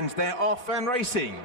And they're off and racing.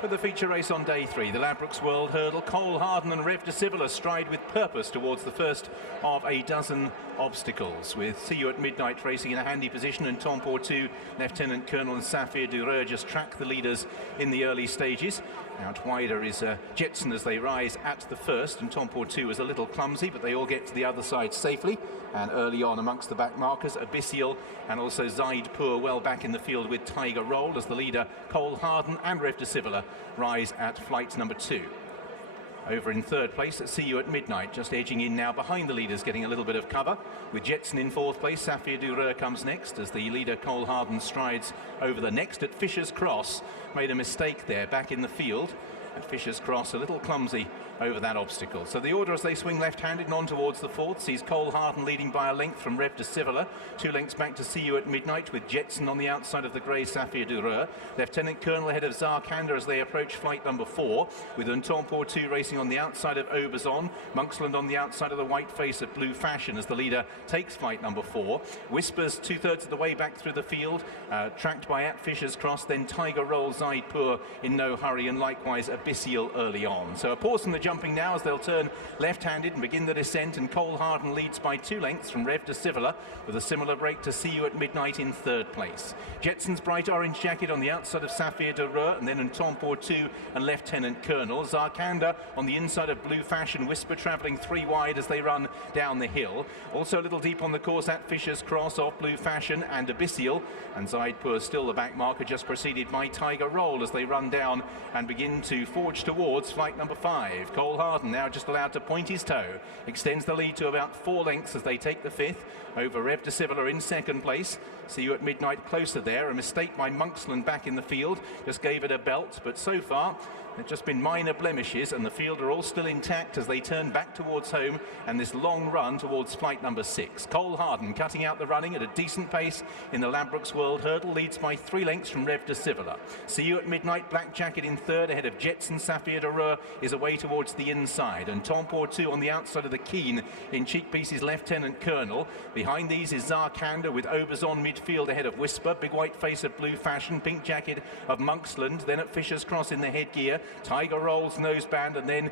For the feature race on day 3, the Ladbrokes World Hurdle, Cole Harden and Rev de Civilla stride with purpose towards the first of a dozen obstacles, with See You at Midnight racing in a handy position, and Tom Portu, Lieutenant Colonel and Safir Dureur just track the leaders in the early stages. Out wider is Jetson as they rise at the first, and Tom Portu is a little clumsy, but they all get to the other side safely. And early on amongst the back markers, Abyssial and also Zaidpur well back in the field with Tiger Roll as the leader Cole Harden and Rev de Civilla rise at flight number 2. Over in third place at See You at Midnight, just edging in now behind the leaders, getting a little bit of cover. With Jetson in fourth place, Safir Dureur comes next as the leader Cole Harden strides over the next at Fisher's Cross. Made a mistake there back in the field at Fisher's Cross, a little clumsy over that obstacle. So the order as they swing left-handed and on towards the fourth sees Cole Harden leading by a length from Rev de Civilla. 2 lengths back to See You at Midnight with Jetson on the outside of the grey Safir Dureur. Lieutenant Colonel ahead of Zarkanda as they approach flight number 4, with Unton Portu racing on the outside of Oberzon. Monksland on the outside of the white face of Blue Fashion as the leader takes flight number 4. Whispers 2/3 of the way back through the field, tracked by at Fisher's Cross, then Tiger Roll, Zaidpur in no hurry, and likewise Abyssial early on. So a pause from the jumping now as they'll turn left-handed and begin the descent, and Cole Harden leads by 2 lengths from Rev de Civilla, with a similar break to See You at Midnight in third place. Jetson's bright orange jacket on the outside of Safir Dureur, and then Unton Portu and Lieutenant Colonel. Zarkanda on the inside of Blue Fashion, Whisper travelling 3 wide as they run down the hill. Also a little deep on the course at Fisher's Cross off Blue Fashion and Abyssial, and Zaidpur still the back marker, just preceded by Tiger Roll as they run down and begin to forge towards flight number 5. Cole Harden now just allowed to point his toe, extends the lead to about 4 lengths as they take the 5th over Rev de Civilla in second place. See You at Midnight closer there. A mistake by Monksland back in the field, just gave it a belt, but so far there've just been minor blemishes, and the field are all still intact as they turn back towards home and this long run towards flight number 6. Cole Harden cutting out the running at a decent pace in the Ladbrokes World Hurdle, leads by 3 lengths from Rev de Civilla. See You at Midnight, Black Jacket in third ahead of Jetson. Safir Dureur is away towards the inside, and Tom Portu on the outside of the Keen in cheek pieces Lieutenant Colonel. Behind these is Zarkanda with Oberzon midfield ahead of Whisper, big white face of Blue Fashion, pink jacket of Monksland, then at Fisher's Cross in the headgear, Tiger Roll's noseband, and then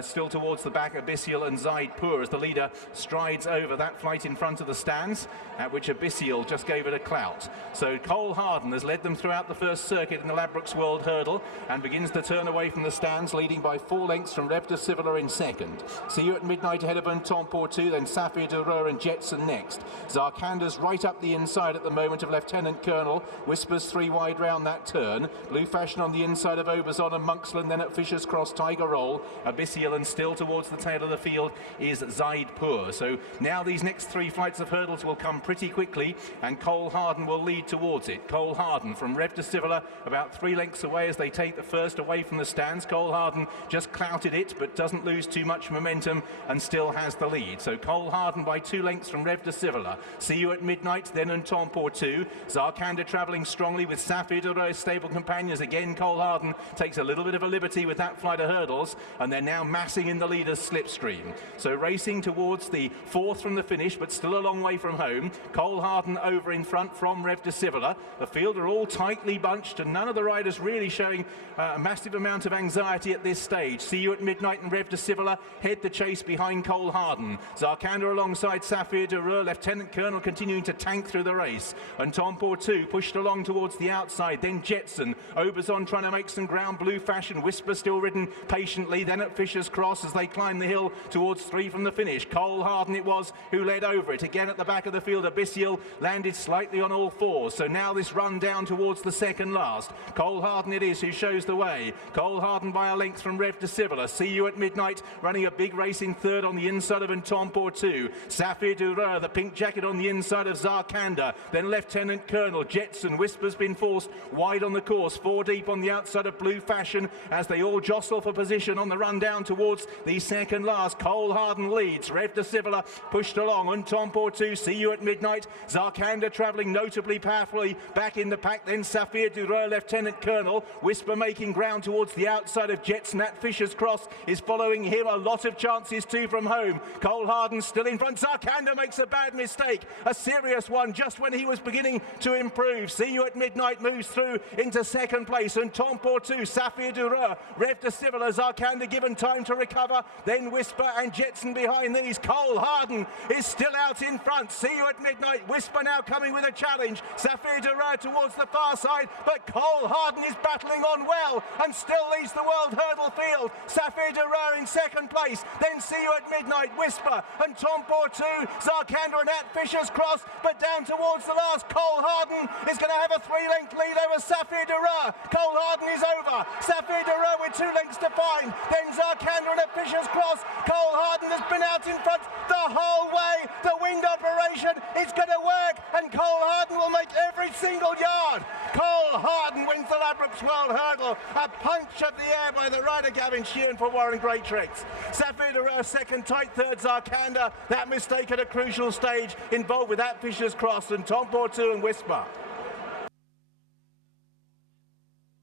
still towards the back Abyssial and Zaidpur as the leader strides over that flight in front of the stands, at which Abyssial just gave it a clout. So Cole Harden has led them throughout the first circuit in the Ladbrokes World Hurdle and begins to turn away from the stands, leading by 4 lengths from Rev de Civilla in second. See You at Midnight ahead of Unton Portu, then Safir Dureur and Jetson next. Zarkanda's right up the inside at the moment of Lieutenant Colonel. Whispers 3 wide round that turn. Blue Fashion on the inside of Oberzon and Monksland, then at Fisher's Cross, Tiger Roll, Abyssial, and still towards the tail of the field is Zaidpur. So now these next 3 flights of hurdles will come pretty quickly, and Cole Harden will lead towards it. Cole Harden from Rev de Civilla about 3 lengths away as they take the first away from the stands. Cole Harden just clouted it but doesn't lose too much momentum and still has the lead. So Cole Harden by 2 lengths from Rev de Civilla. See You at Midnight, then Unton Portu. Zarkanda travelling strongly with Safir Dureur's stable companions. Again Cole Harden takes a little bit of a liberty with that flight of hurdles, and they're now massing in the leader's slipstream. So racing towards the 4th from the finish, but still a long way from home. Cole Harden over in front from Rev de Civilla. The field are all tightly bunched, and none of the riders really showing a massive amount of anxiety at this stage. See You at Midnight and Rev de Civilla head the chase behind Cole Harden. Zarkanda alongside Safir Dureur. Lieutenant Colonel continuing to tank through the race, and Tom Portu pushed along towards the outside, then Jetson. Oberzon trying to make some ground. Blue Fashion, Whisper still ridden patiently, then at Fisher's Cross as they climb the hill towards 3 from the finish. Cole Harden it was who led over it. Again at the back of the field, Abyssial landed slightly on all 4s. So now this run down towards the second last. Cole Harden it is who shows the way. Cole Harden by a length from Rev de Civilla. See You at Midnight running a big race in third on the inside of Unton Portu. Safir Dureur, the pink jacket on the inside of Zarkanda. Then Lieutenant Colonel. Jetson. Whisper's been forced wide on the course. 4 deep on the outside of Blue Fashion as they all jostle for position on the run down ground towards the second last. Cole Harden leads. Rev de Civila pushed along. Un Temps pour Two, See You at Midnight. Zarkanda travelling notably powerfully back in the pack. Then Safir Dureur, Lieutenant Colonel. Whisper making ground towards the outside of Jets. Nat Fisher's Cross is following him. A lot of chances too from home. Cole Harden still in front. Zarkanda makes a bad mistake. A serious one just when he was beginning to improve. See You at Midnight moves through into second place. Un Temps pour Two, Safir Dureur, Rev de Civila, Zarkanda given time to recover. Then Whisper and Jetson behind these. Cole Harden is still out in front. See You at Midnight. Whisper now coming with a challenge. Safir Dureur towards the far side, but Cole Harden is battling on well and still leads the World Hurdle field. Safir Dureur in second place. Then See You at Midnight, Whisper and Temps pour Two, Zarkanda and Nat Fisher's Cross, but down towards the last. Cole Harden is going to have a 3-length lead over Safir Dureur. Cole Harden is over. Safir Dureur with 2 lengths to find. Then Zarkanda and Nat Fisher's Cross. Cole Harden has been out in front the whole way. The wind operation is going to work, and Cole Harden will make every single yard. Cole Harden wins the Ladbrokes World Hurdle. A punch of the air by the rider Gavin Sheehan for Warren Greatex. Safir Dureur second, tight third Zarkanda. That mistake at a crucial stage involved with that Fisher's Cross and Temps pour Two and Whisper.